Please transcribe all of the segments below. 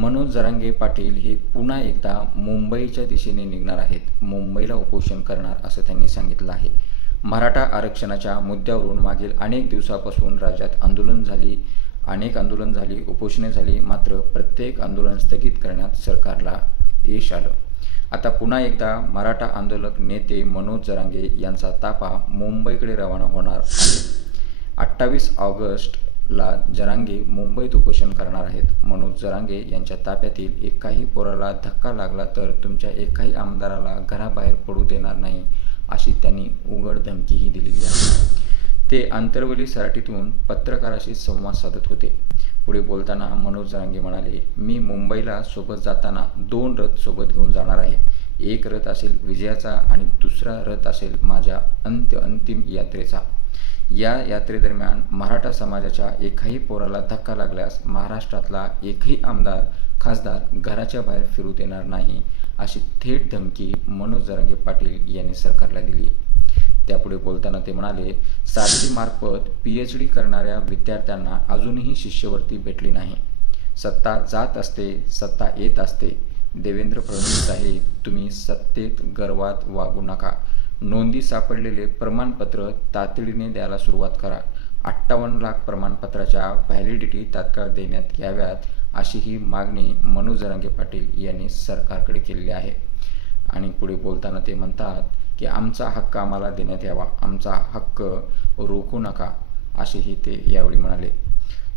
मनोज जरांगे पाटील हे पुन्हा एकदा मुंबईच्या दिशेने निघणार आहेत. मुंबईला उपोषण करणार असं त्यांनी सांगितलं आहे. मराठा आरक्षणाच्या मुद्द्यावरून मागील अनेक दिवसापासून राज्यात अनेक आंदोलन झाली, उपोषणे झाली. मात्र प्रत्येक आंदोलन स्थगित करण्यात सरकारला यश आलं. आता पुन्हा एकदा मराठा आंदोलक नेते मनोज जरांगे यांचा ताफा मुंबईकडे रवाना होणार आहे. 28 ऑगस्टला जरांगे मुंबईत उपोषण करणार आहेत. मनोज जरांगे यांच्या ताफ्यातील एकाही पोराला धक्का लागला तर तुमच्या एकाही आमदाराला घराबाहेर पडू देणार नाही, अशी त्यांनी उघड धमकीही दिलेली आहे. ते आंतरवली सराटीतून पत्रकाराशी संवाद साधत होते. पुढे बोलताना मनोज जरांगे म्हणाले, मी मुंबईला सोबत जाताना 2 रथ सोबत घेऊन जाणार आहे. एक रथ असेल विजयाचा आणि दुसरा रथ असेल माझ्या अंतिम यात्रेचा. या यात्रेदरम्यान मराठा समाजाच्या एकाही पोराला धक्का लागल्यास महाराष्ट्रातला एकही आमदार खासदार घराच्या बाहेर फिरू देणार नाही, अशी थेट धमकी मनोज जरांगे पाटील यांनी सरकारला दिली. त्यापुढे बोलताना ते म्हणाले, सारथीमार्फत PhD करणाऱ्या विद्यार्थ्यांना अजूनही शिष्यवृत्ती भेटली नाही. सत्ता जात असते, सत्ता येत असते. देवेंद्र फडणवीस साहेब, तुम्ही सत्तेत गर्वात वागू नका. नोंदी सापडलेले प्रमाणपत्र तातडीने द्यायला सुरुवात करा. 58 लाख प्रमाणपत्राच्या व्हॅलिडिटी तात्काळ देण्यात याव्यात, अशी ही मागणी मनोज जरांगे पाटील यांनी सरकारकडे केलेली आहे. आणि पुढे बोलताना ते म्हणतात की आमचा हक्क आम्हाला देण्यात यावा, आमचा हक्क रोखू नका, असेही ते यावेळी म्हणाले.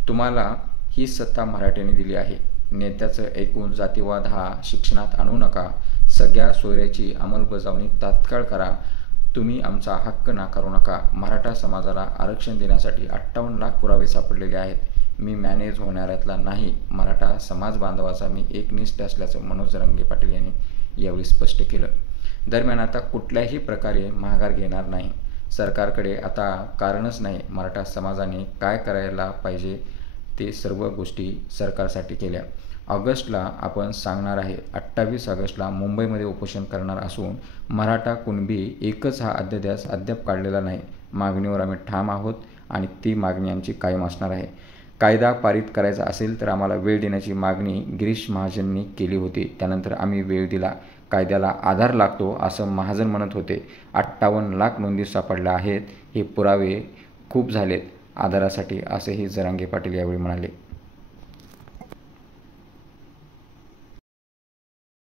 तुम्हाला ही सत्ता मराठ्यांनी दिली आहे. नेत्याचं ऐकून जातीवाद हा शिक्षणात आणू नका. सगळ्या सोयऱ्याची अंमलबजावणी तात्काळ करा. तुम्ही आमचा हक्क नाकारू नका. मराठा समाजाला आरक्षण देण्यासाठी 58 लाख पुरावे सापडलेले आहेत. मी मॅनेज होणाऱ्यातला नाही. मराठा समाज बांधवाचा मी एकनिष्ठ असल्याचं मनोज जरांगे पाटील यांनी यावेळी स्पष्ट केलं. दरम्यान आता कुठल्याही प्रकारे माघार घेणार नाही. सरकारकडे आता कारणच नाही. मराठा समाजाने काय करायला पाहिजे ते सर्व गोष्टी सरकारसाठी केल्या. ऑगस्टला आपण सांगणार आहे. 28 ऑगस्टला मुंबईमध्ये उपोषण करणार असून मराठा कुणबी एकच हा अध्यादेश अद्याप काढलेला नाही. मागणीवर आम्ही ठाम आहोत आणि ती मागणी आमची कायम असणार आहे. कायदा पारित करायचा असेल तर आम्हाला वेळ देण्याची मागणी गिरीश महाजननी केली होती. त्यानंतर आम्ही वेळ दिला. कायद्याला आधार लागतो असं महाजन म्हणत होते. 58 लाख नोंदी सापडल्या आहेत. हे पुरावे खूप झालेत आधारासाठी, असेही जरांगे पाटील यावेळी म्हणाले.